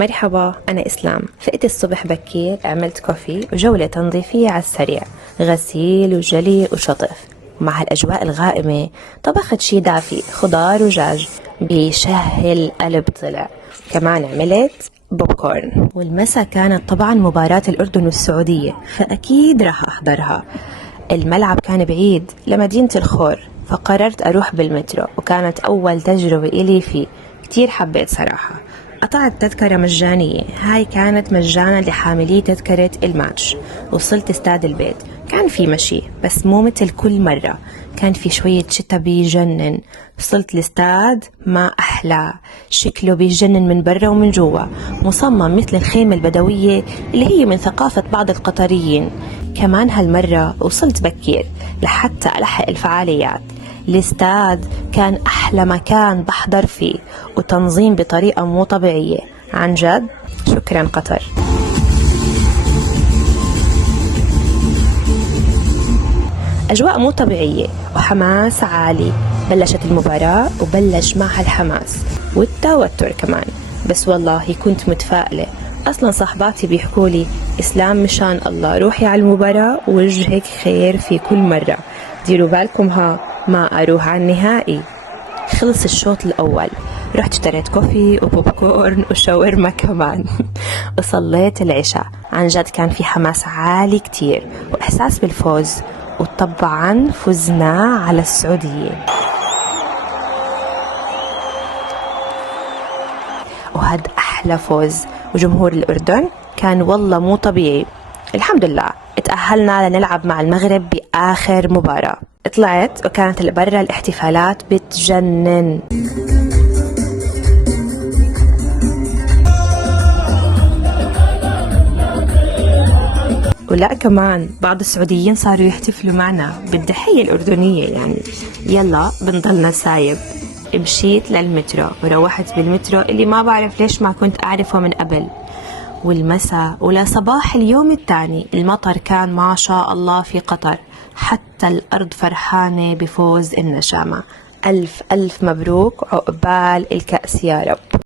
مرحبا، أنا إسلام. فقت الصبح بكير، عملت كوفي وجولة تنظيفية على السريع، غسيل وجلي وشطف. مع هالأجواء الغائمة طبخت شي دافي، خضار ودجاج بيشهي القلب طلع. كمان عملت بوب كورن. والمسا كانت طبعا مباراة الأردن والسعودية، فأكيد راح أحضرها. الملعب كان بعيد لمدينة الخور، فقررت أروح بالمترو، وكانت أول تجربة إلي فيه. كتير حبيت صراحة. قطعت تذكرة مجانية، هاي كانت مجانا لحاملي تذكرة الماتش. وصلت استاد البيت، كان في مشي بس مو مثل كل مرة، كان في شوية شتا بيجنن. وصلت الاستاد، ما أحلى، شكله بيجنن من برا ومن جوا، مصمم مثل الخيمة البدوية اللي هي من ثقافة بعض القطريين. كمان هالمرة وصلت بكير لحتى ألحق الفعاليات. الاستاد كان أحلى مكان بحضر فيه، وتنظيم بطريقة مو طبيعية عن جد. شكرا قطر. أجواء مو طبيعية وحماس عالي. بلشت المباراة وبلش معها الحماس والتوتر كمان، بس والله كنت متفائلة. أصلا صاحباتي بيحكولي إسلام مشان الله روحي على المباراة ووجهك خير في كل مرة، ديروا بالكم ما أروح على النهائي. خلص الشوط الأول، رحت اشتريت كوفي وبوب كورن وشاورما كمان وصليت العشاء. عن جد كان في حماس عالي كتير وإحساس بالفوز، وطبعا فزنا على السعودية. وهذا أحلى فوز. وجمهور الأردن كان والله مو طبيعي. الحمد لله اتأهلنا لنلعب مع المغرب بآخر مباراة. طلعت وكانت برا الاحتفالات بتجنن. ولا كمان بعض السعوديين صاروا يحتفلوا معنا بالضحية الأردنية يعني. يلا بنضلنا سايب. مشيت للمترو وروحت بالمترو اللي ما بعرف ليش ما كنت أعرفه من قبل. والمساء ولا صباح اليوم الثاني المطر كان ما شاء الله في قطر، حتى الأرض فرحانة بفوز النشامة. ألف ألف مبروك، عقبال الكأس يا رب.